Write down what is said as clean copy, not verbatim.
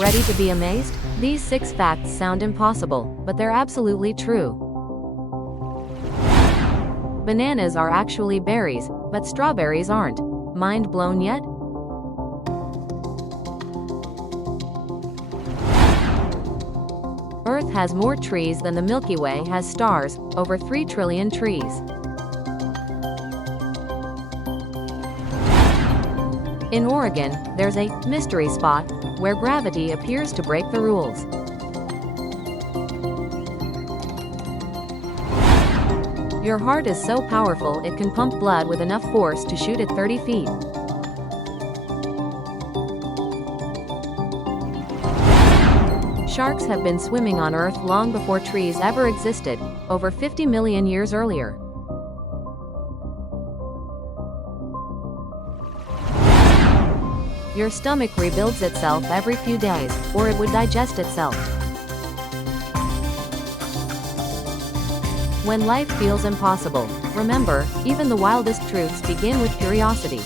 Ready to be amazed? These 6 facts sound impossible, but they're absolutely true. Bananas are actually berries, but strawberries aren't. Mind blown yet? Earth has more trees than the Milky Way has stars, over 3 trillion trees. In Oregon, there's a mystery spot where gravity appears to break the rules. Your heart is so powerful it can pump blood with enough force to shoot at 30 feet. Sharks have been swimming on Earth long before trees ever existed, over 50 million years earlier. Your stomach rebuilds itself every few days, or it would digest itself. When life feels impossible, remember, even the wildest truths begin with curiosity.